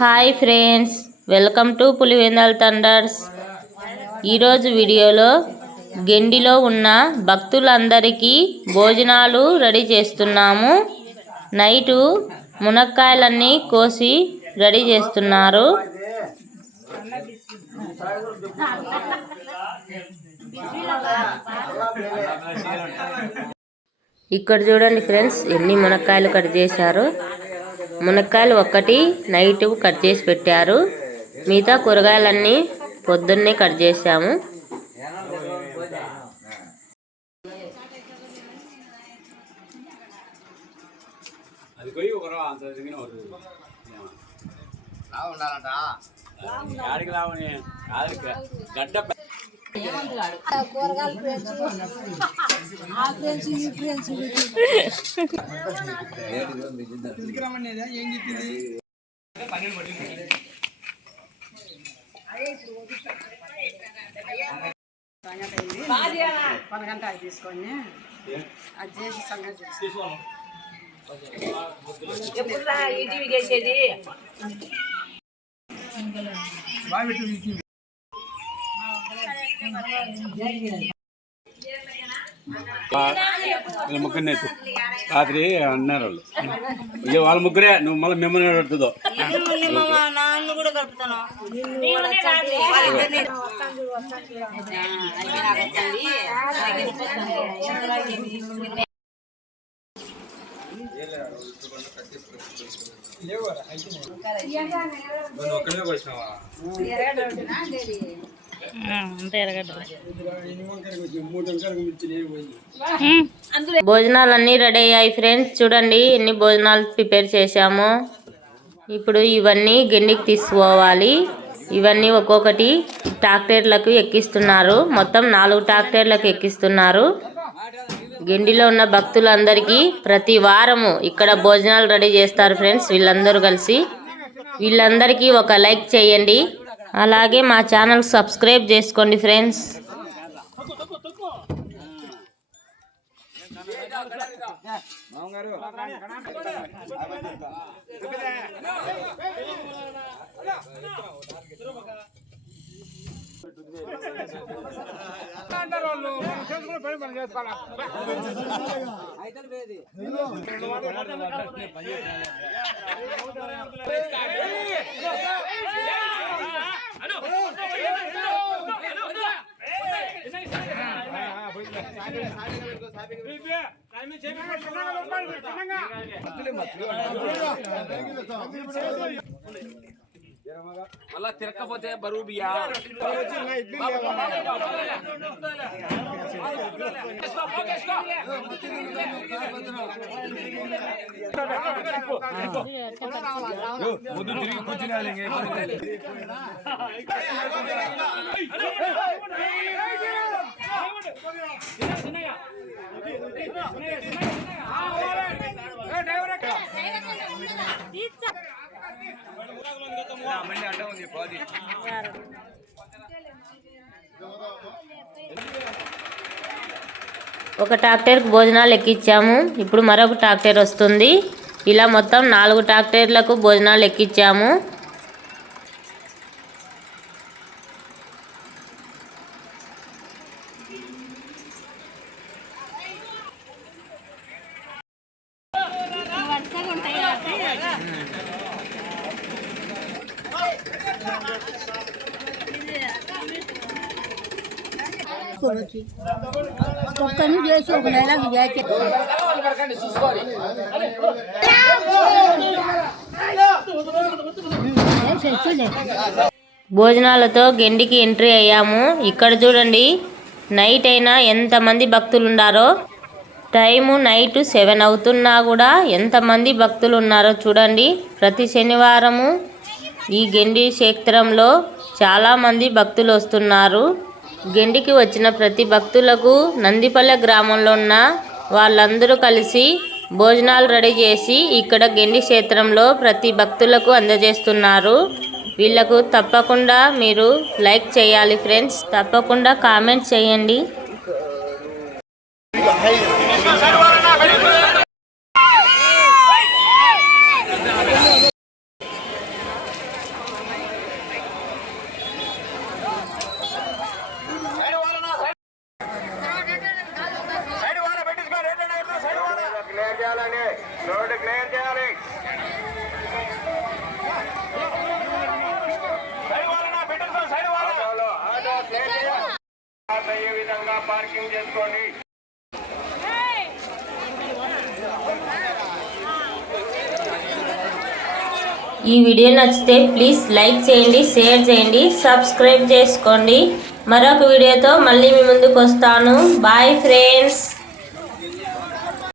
Hi friends welcome to Pulivendula thunders ఈరోజు వీడియోలో గెండిలో ఉన్న భక్తులందరికీ భోజనాలు రెడీ చేస్తున్నాము. నైటు మునక్కాయలన్నీ కోసి రెడీ చేస్తున్నారు. ఇక్కడ చూడండి ఫ్రెండ్స్ ఎన్ని మునక్కాయలు కట్ చేశారు. మునక్కాయలు ఒక్కటి నైట్ కట్ చేసి పెట్టారు. మిగతా కూరగాయలన్నీ పొద్దున్నే కట్ చేసాము అది పనగంట అవి తీసుకొని అది చేసి సంగతి చేసి వీళ్ళ ముగ్గురిని రాత్రి అన్నారు వాళ్ళు. ఇక వాళ్ళ ముగ్గురే నువ్వు మళ్ళీ మిమ్మల్ని పెడుతుందో భోజనాలన్నీ రెడీ అయ్యాయి ఫ్రెండ్స్. చూడండి ఎన్ని భోజనాలు ప్రిపేర్ చేశాము. ఇప్పుడు ఇవన్నీ గిన్నెకి తీసుకోవాలి. ఇవన్నీ ఒక్కొక్కటి ట్రాక్టర్లకు ఎక్కిస్తున్నారు. మొత్తం నాలుగు ట్రాక్టర్లకు ఎక్కిస్తున్నారు. గిండిలో ఉన్న భక్తులందరికీ ప్రతి వారము ఇక్కడ భోజనాలు రెడీ చేస్తారు ఫ్రెండ్స్ వీళ్ళందరూ కలిసి. వీళ్ళందరికీ ఒక లైక్ చేయండి. అలాగే మా ఛానల్ సబ్స్క్రైబ్ చేసుకోండి ఫ్రెండ్స్. చేయండి మళ్ళా తిరగకపోతే బరువు బియ్యా? ముందు తిరిగి కూర్చుని ఒక ట్రాక్టర్కి భోజనాలు ఎక్కించాము ఇప్పుడు మరొక ట్రాక్టర్ వస్తుంది. ఇలా మొత్తం నాలుగు ట్రాక్టర్లకు భోజనాలు ఎక్కించాము ఒక్కరిని చేసి ఒక నెల భోజనాలతో గెండికి ఎంట్రీ అయ్యాము. ఇక్కడ చూడండి నైట్ అయినా ఎంతమంది భక్తులు ఉన్నారో టైము నైట్ సెవెన్ అవుతున్నా కూడా ఎంతమంది భక్తులు ఉన్నారో చూడండి. ప్రతి శనివారము ఈ గెండి క్షేత్రంలో చాలామంది భక్తులు వస్తున్నారు. గెండికి వచ్చిన ప్రతి భక్తులకు నందిపల్లె గ్రామంలో ఉన్న వాళ్ళందరూ కలిసి భోజనాలు రెడీ చేసి ఇక్కడ గెండి క్షేత్రంలో ప్రతి భక్తులకు అందజేస్తున్నారు. వీళ్ళకు తప్పకుండా మీరు లైక్ చేయాలి ఫ్రెండ్స్. తప్పకుండా కామెంట్ చేయండి. చేయాలండి. రోడ్డు క్లియర్ చేయాలి. అయ్యే విధంగా పార్కింగ్ చేసుకోండి? ఈ వీడియో నచ్చితే ప్లీజ్ లైక్ చేయండి షేర్ చేయండి సబ్స్క్రైబ్ చేసుకోండి. మరొక వీడియోతో మళ్ళీ మీ ముందుకు వస్తాను. Bye friends